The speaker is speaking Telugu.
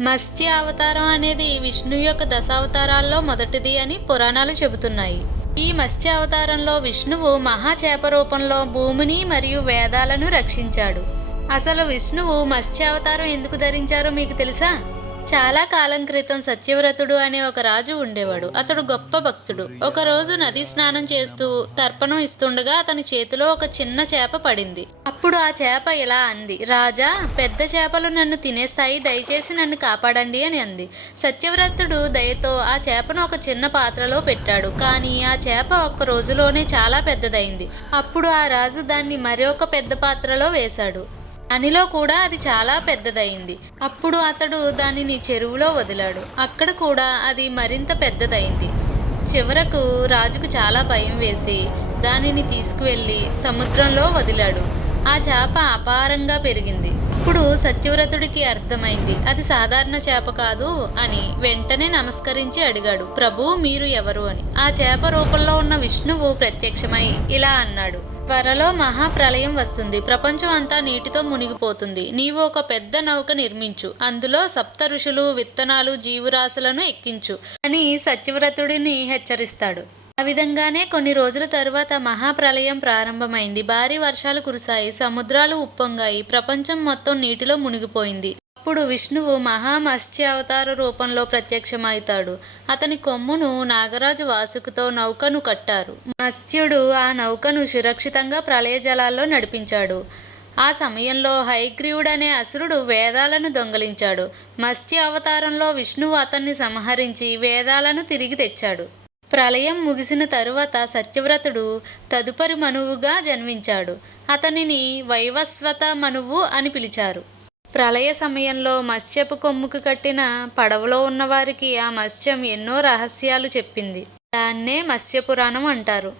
మత్స్య అవతారం అనేది విష్ణువు యొక్క దశావతారాల్లో మొదటిది అని పురాణాలు చెబుతున్నాయి. ఈ మత్స్య అవతారంలో విష్ణువు మహాచేప రూపంలో భూమిని మరియు వేదాలను రక్షించాడు. అసలు విష్ణువు మత్స్య అవతారం ఎందుకు ధరించారో మీకు తెలుసా? చాలా కాలం క్రితం సత్యవ్రతుడు అనే ఒక రాజు ఉండేవాడు. అతడు గొప్ప భక్తుడు. ఒకరోజు నది స్నానం చేస్తూ తర్పణం ఇస్తుండగా అతని చేతిలో ఒక చిన్న చేప పడింది. అప్పుడు ఆ చేప ఇలా అంది, రాజా, పెద్ద చేపలు నన్ను తినేస్తాయి, దయచేసి నన్ను కాపాడండి అని అంది. సత్యవ్రతుడు దయతో ఆ చేపను ఒక చిన్న పాత్రలో పెట్టాడు. కానీ ఆ చేప ఒక్క రోజులోనే చాలా పెద్దదైంది. అప్పుడు ఆ రాజు దాన్ని మరొక పెద్ద పాత్రలో వేశాడు. దానిలో కూడా అది చాలా పెద్దదైంది. అప్పుడు అతడు దానిని చెరువులో వదిలాడు. అక్కడ కూడా అది మరింత పెద్దదైంది. చివరకు రాజుకు చాలా భయం వేసి దానిని తీసుకువెళ్ళి సముద్రంలో వదిలాడు. ఆ చేప అపారంగా పెరిగింది. అప్పుడు సత్యవ్రతుడికి అర్థమైంది అది సాధారణ చేప కాదు అని. వెంటనే నమస్కరించి అడిగాడు, ప్రభు, మీరు ఎవరు అని. ఆ చేప రూపంలో ఉన్న విష్ణువు ప్రత్యక్షమై ఇలా అన్నాడు, త్వరలో మహాప్రళయం వస్తుంది. ప్రపంచం అంతా నీటితో మునిగిపోతుంది. నీవు ఒక పెద్ద నౌక నిర్మించు. అందులో సప్త ఋషులు, విత్తనాలు, జీవరాశులను ఎక్కించు అని సత్యవ్రతుడిని హెచ్చరిస్తాడు. ఆ విధంగానే కొన్ని రోజుల తరువాత మహాప్రళయం ప్రారంభమైంది. భారీ వర్షాలు కురిశాయి. సముద్రాలు ఉప్పొంగాయి. ప్రపంచం మొత్తం నీటిలో మునిగిపోయింది. అప్పుడు విష్ణువు మహామత్స్యావతార రూపంలో ప్రత్యక్షమవుతాడు. అతని కొమ్మును నాగరాజు వాసుకితో నౌకను కట్టారు. మత్స్యుడు ఆ నౌకను సురక్షితంగా ప్రళయ జలాల్లో నడిపించాడు. ఆ సమయంలో హయగ్రీవుడనే అసురుడు వేదాలను దొంగలించాడు. మత్స్య అవతారంలో విష్ణువు అతన్ని సంహరించి వేదాలను తిరిగి తెచ్చాడు. ప్రళయం ముగిసిన తరువాత సత్యవ్రతుడు తదుపరి మనువుగా జన్మించాడు. అతనిని వైవస్వత మనువు అని పిలిచారు. ప్రళయ సమయంలో మత్స్యపు కొమ్ముకు కట్టిన పడవలో ఉన్నవారికి ఆ మత్స్యం ఎన్నో రహస్యాలు చెప్పింది. దాన్నే మత్స్య పురాణం అంటారు.